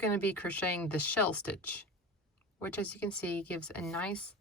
going to be crocheting the shell stitch, which as you can see gives a nice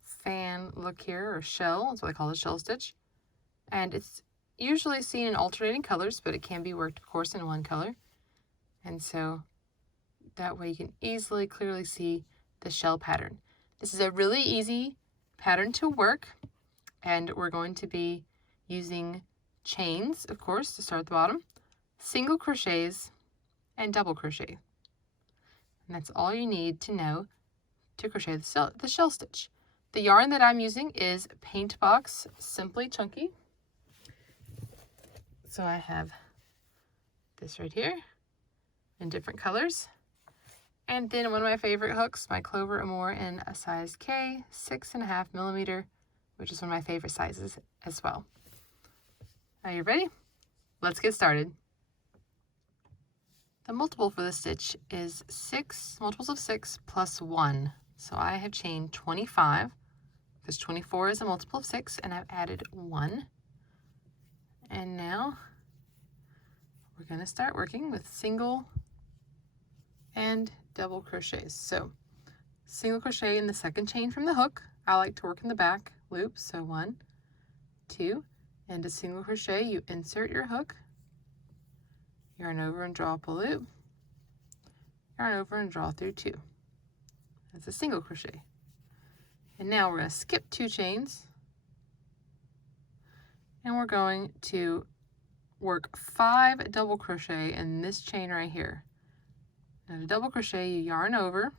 fan look here, or shell, that's what I call the shell stitch. And it's usually seen in alternating colors, but it can be worked, of course, in one color. And so that way you can easily, clearly see the shell pattern. This is a really easy pattern to work, and we're going to be using chains, of course, to start at the bottom, single crochets, and double crochet. And that's all you need to know to crochet the shell stitch. The yarn that I'm using is Paint Box Simply Chunky. So I have this right here in different colors. And then one of my favorite hooks, my Clover Amour in a size K, 6.5 millimeter, which is one of my favorite sizes as well. Are you ready? Let's get started. The multiple for the stitch is 6 multiples of 6 plus 1. So I have chained 25 because 24 is a multiple of 6, and I've added 1. And now we're going to start working with single and double crochets. So single crochet in the second chain from the hook. I like to work in the back loop. So 1, 2, and a single crochet. You insert your hook, yarn over and draw up a loop, yarn over and draw through 2. That's a single crochet. And now we're going to skip 2 chains, and we're going to work 5 double crochet in this chain right here. Now to double crochet, you yarn over,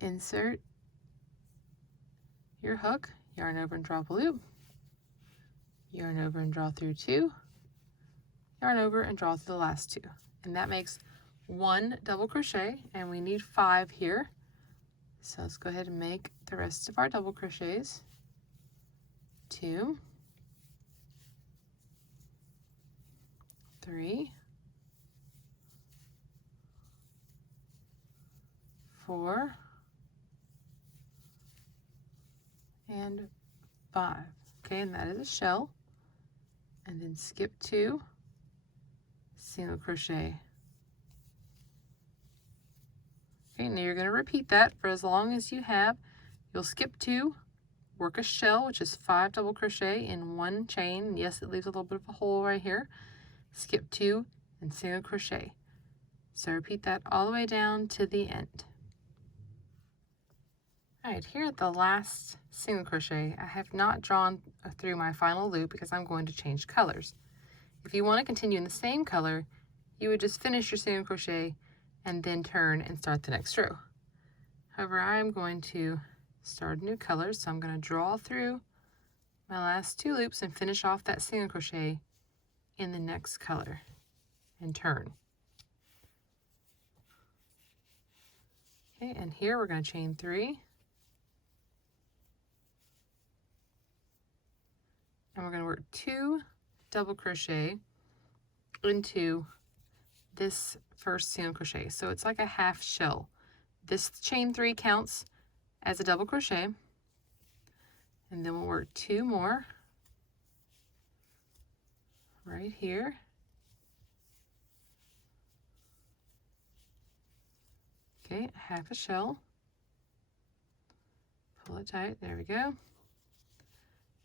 insert your hook, yarn over and draw up a loop, yarn over and draw through 2, yarn over and draw through the last 2. And that makes 1 double crochet, and we need 5 here. So let's go ahead and make the rest of our double crochets. 2, 3, 4, and 5. Okay, and that is a shell. And then skip 2, single crochet. Okay, now you're going to repeat that for as long as you have. You'll skip 2, work a shell, which is 5 double crochet in 1 chain. Yes, it leaves a little bit of a hole right here. Skip 2 and single crochet. So repeat that all the way down to the end. All right, here at the last single crochet, I have not drawn through my final loop because I'm going to change colors. If you want to continue in the same color, you would just finish your single crochet and then turn and start the next row. However, I am going to start a new color, so I'm going to draw through my last 2 loops and finish off that single crochet in the next color and turn. Okay, and here we're going to chain 3. And we're going to work 2 double crochet into this first single crochet. So it's like a half shell. This chain 3 counts as a double crochet. And then we'll work 2 more right here. Okay, half a shell. Pull it tight, there we go.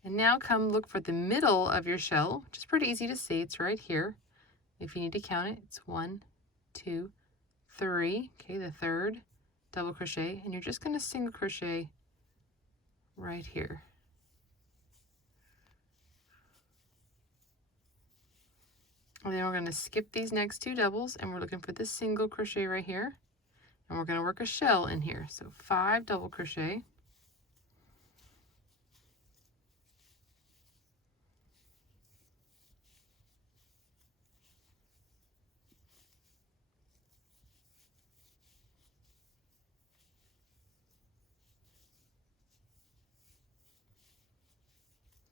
And now come look for the middle of your shell, which is pretty easy to see. It's right here. If you need to count it, it's 1, 2, 3. Okay, the third double crochet, and you're just going to single crochet right here. And then we're going to skip these next 2 doubles, and we're looking for this single crochet right here. And we're going to work a shell in here. So 5 double crochet.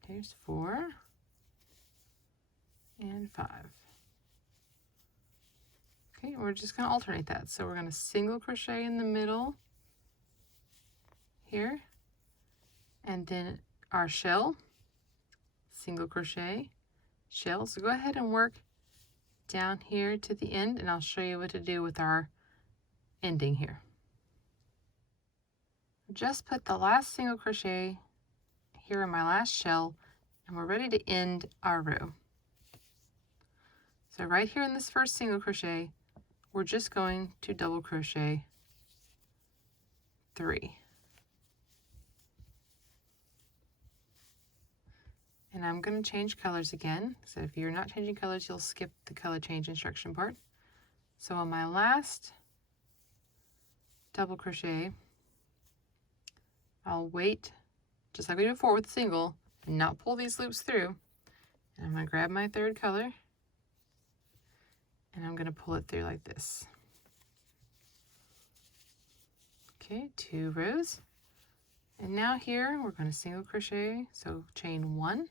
There's 4 and 5. Okay, we're just going to alternate that. So we're going to single crochet in the middle here, and then our shell, single crochet, shell. So go ahead and work down here to the end, and I'll show you what to do with our ending here. Just put the last single crochet here in my last shell, and we're ready to end our row. So right here in this first single crochet, we're just going to double crochet 3. And I'm going to change colors again. So if you're not changing colors, you'll skip the color change instruction part. So on my last double crochet, I'll wait, just like we did before with the single, and not pull these loops through. And I'm going to grab my third color, and I'm going to pull it through like this. Okay, 2 rows. And now here we're going to single crochet, so chain 1,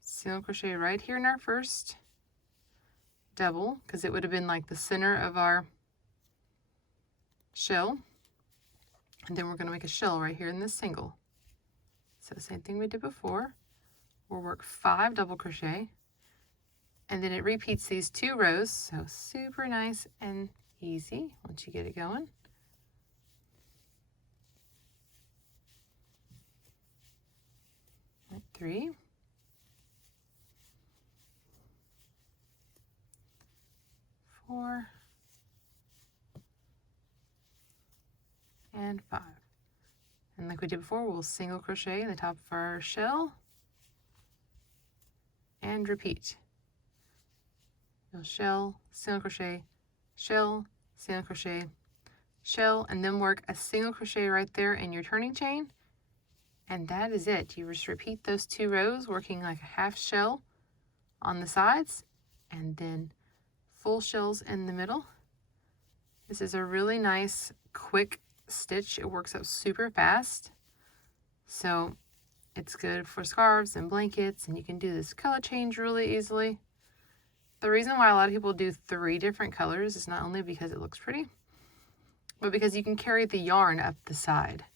single crochet right here in our first double, because it would have been like the center of our shell. And then we're going to make a shell right here in this single. So same thing we did before. We'll work 5 double crochet, and then it repeats these 2 rows, so super nice and easy once you get it going. Right, 3, 4, and 5. And like we did before, we'll single crochet in the top of our shell and repeat. You'll shell, single crochet, shell, single crochet, shell, and then work a single crochet right there in your turning chain. And that is it. You just repeat those 2 rows, working like a half shell on the sides, and then full shells in the middle. This is a really nice, quick stitch. It works up super fast. So it's good for scarves and blankets, and you can do this color change really easily. The reason why a lot of people do 3 different colors is not only because it looks pretty, but because you can carry the yarn up the side.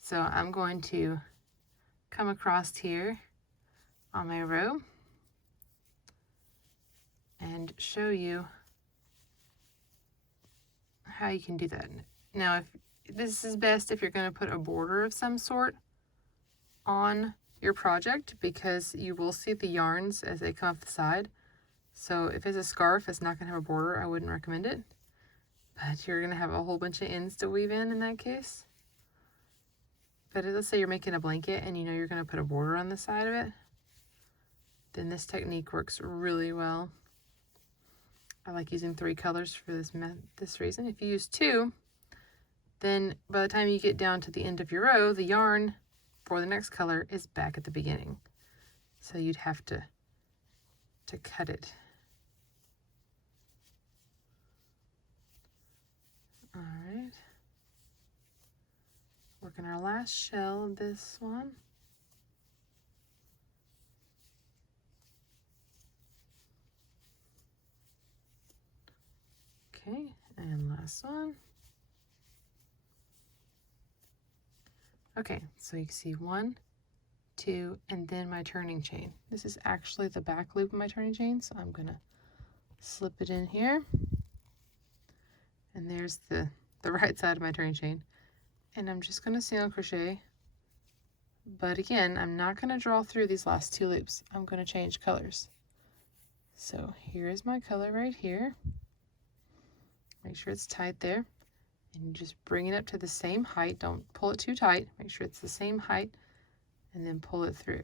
So I'm going to come across here on my row and show you how you can do that. Now, if this is best if you're going to put a border of some sort on your project, because you will see the yarns as they come off the side. So if it's a scarf, it's not going to have a border. I wouldn't recommend it. But you're going to have a whole bunch of ends to weave in that case. But let's say you're making a blanket and you know you're going to put a border on the side of it, then this technique works really well. I like using 3 colors for this reason. If you use 2, then by the time you get down to the end of your row, the yarn for the next color is back at the beginning. So you'd have to cut it. All right. Working our last shell of this one. Okay, and last one. Okay, so you can see 1, 2, and then my turning chain. This is actually the back loop of my turning chain, so I'm gonna slip it in here. And there's the right side of my turning chain. And I'm just gonna single crochet. But again, I'm not gonna draw through these last 2 loops. I'm gonna change colors. So here is my color right here. Make sure it's tight there. And you just bring it up to the same height. Don't pull it too tight. Make sure it's the same height, and then pull it through.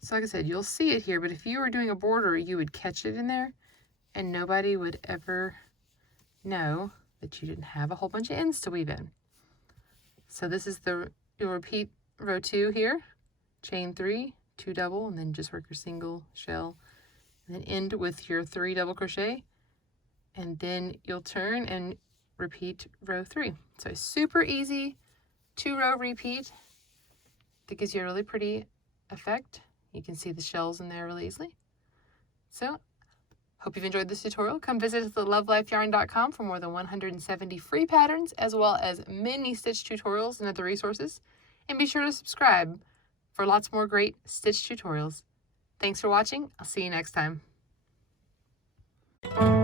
So like I said, you'll see it here, but if you were doing a border, you would catch it in there, and nobody would ever know that you didn't have a whole bunch of ends to weave in. So this is you'll repeat row 2 here, chain 3, 2 double, and then just work your single shell, and then end with your 3 double crochet, and then you'll turn and repeat row 3. So super easy 2-row repeat that gives you a really pretty effect. You can see the shells in there really easily. So hope you've enjoyed this tutorial. Come visit us at love.life.yarn.com for more than 170 free patterns, as well as many stitch tutorials and other resources. And be sure to subscribe for lots more great stitch tutorials. Thanks for watching. I'll see you next time. bye.